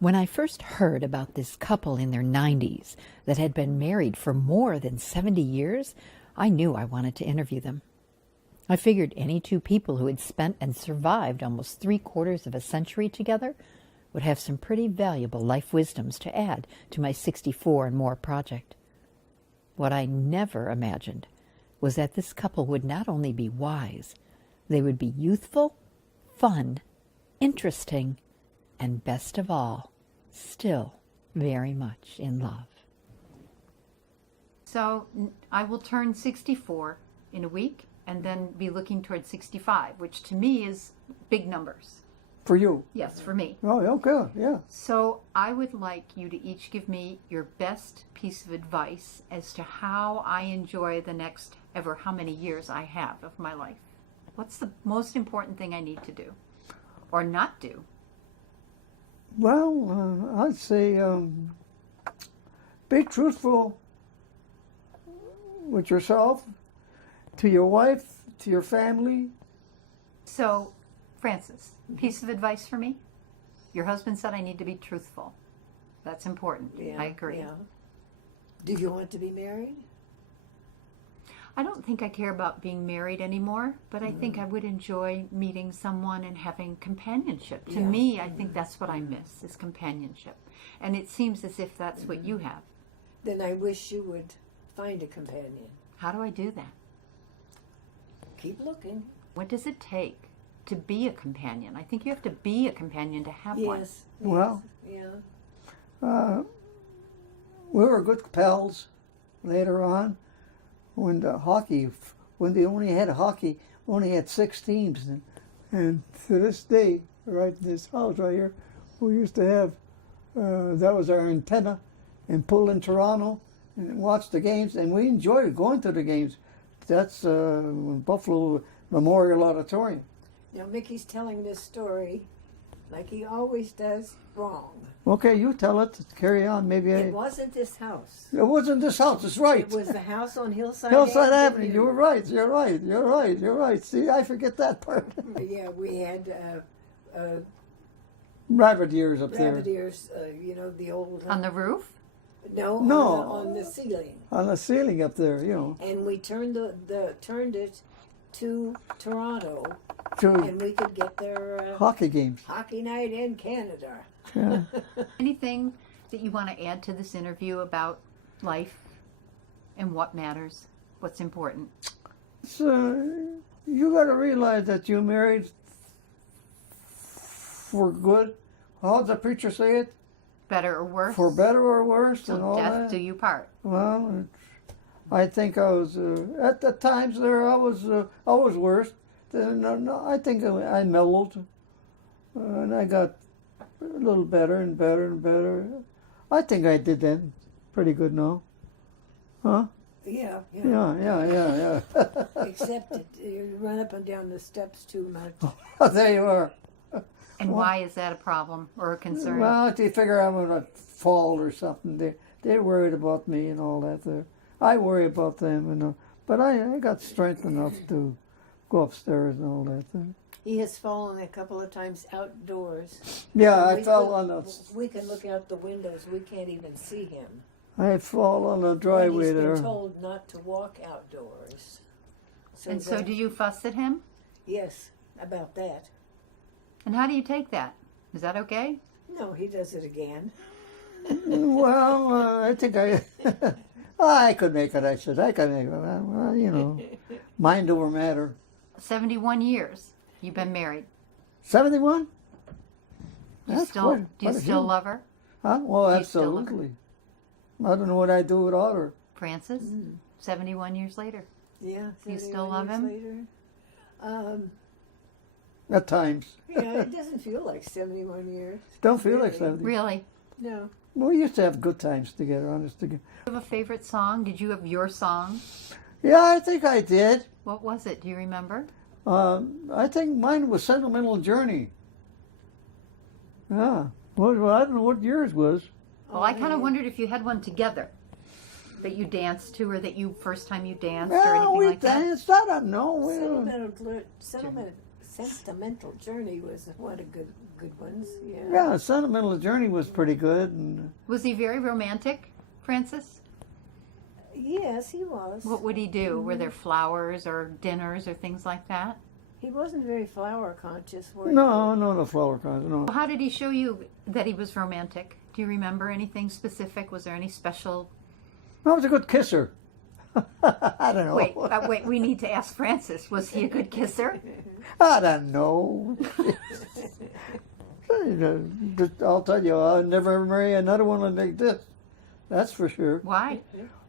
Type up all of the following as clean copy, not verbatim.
When I first heard about this couple in their 90s that had been married for more than 70 years, I knew I wanted to interview them. I figured any two people who had spent and survived almost 3/4 of a century together would have some pretty valuable life wisdoms to add to my 64 and more project. What I never imagined was that this couple would not only be wise, they would be youthful, fun, interesting, and best of all, still very much in love. So I will turn 64 in a week and then be looking towards 65, which to me is big numbers. For you? Yes, for me. Oh, okay, yeah. So I would like you to each give me your best piece of advice as to how I enjoy the next ever how many years I have of my life. What's the most important thing I need to do or not do? Well, I'd say be truthful with yourself, to your wife, to your family. So, Frances, piece of advice for me? Your husband said I need to be truthful. That's important. Yeah, I agree. Yeah. Do you want to be married? I don't think I care about being married anymore, but I think I would enjoy meeting someone and having companionship. To me, I think that's what I miss, is companionship. And it seems as if that's what you have. Then I wish you would find a companion. How do I do that? Keep looking. What does it take to be a companion? I think you have to be a companion to have one. Yes. Well, Yeah. we were good pals later on when they only had hockey, only had 6 teams. And to this day, right in this house right here, we used to have, that was our antenna, and pull in Toronto and watch the games, and we enjoyed going to the games. That's Buffalo Memorial Auditorium. Now Mickey's telling this story like he always does wrong. Okay, you tell it. Carry on. Maybe It wasn't this house. It wasn't this house. It's right. It was the house on Hillside Hillside Avenue. You were right. You're right. You're right. You're right. See, I forget that part. Yeah, we had Rabbit ears up there. rabbit ears, the old... On the roof? No, No. on the ceiling. On the ceiling up there, And we turned turned it to Toronto, To and we could get their hockey games. hockey night in Canada. Yeah. Anything that you want to add to this interview about life and what matters, what's important? So you got to realize that you married for good. How'd the preacher say it? Better or worse? For better or worse, and Till all death that. do you part. Well, I think I was at the times there. I was worse. No, I think I mellowed, and I got a little better and better and better. I think I did then pretty good now, huh? Yeah. Yeah. Except that you run up and down the steps too much. There you are. And why is that a problem or a concern? Well, they figure I'm gonna fall or something. They're worried about me and all that. I worry about them, but I got strength enough to go upstairs and all that. He has fallen a couple of times outdoors. Yeah, I We fell could- on the. We can look out the windows. We can't even see him. I fall on the And driveway he's there. been told not to walk outdoors. And so that- do you fuss at him? Yes, about that. And how do you take that? Is that okay? No, he does it again. Well, I think I could make it. I could make it. Well, mind over matter. 71 years you've been married. 71. Do you still love her? Huh? Well, Do you still love her? absolutely. I don't know what I'd do without her. Frances, 71 years later. Yeah. You still 71 love years him? Later. At times. It doesn't feel like 71 years. Don't feel like Really? 70. Really? No. We used to have good times together, honest to God. Do you have a favorite song? Did you have your song? Yeah, I think I did. What was it? Do you remember? I think mine was Sentimental Journey. Yeah. Well, I don't know what yours was. Well, I kind of wondered if you had one together that you danced to, or that you first time you danced, or Yeah, anything we like that. danced. I don't know. We don't- Sentimental Journey was one of good ones. Yeah. Yeah, Sentimental Journey was pretty good. And Was he very romantic, Francis? Yes, he was. What would he do? Were there flowers or dinners or things like that? He wasn't very flower conscious. Were no, no flower kinds, no. How did he show you that he was romantic? Do you remember anything specific? Was there any special? I was a good kisser. I don't know. Wait, we need to ask Francis. Was he a good kisser? I don't know. I'll tell you, I'll never marry another one like this. That's for sure. Why?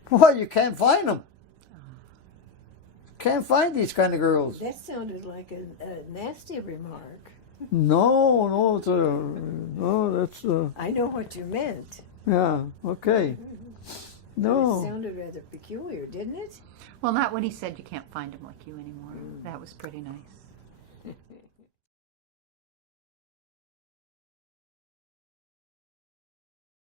Well, you can't find them. Can't find these kind of girls. That sounded like a nasty remark. No, that's. I know what you meant. Yeah, okay. No. It sounded rather peculiar, didn't it? Well, not when he said you can't find him like you anymore. That was pretty nice.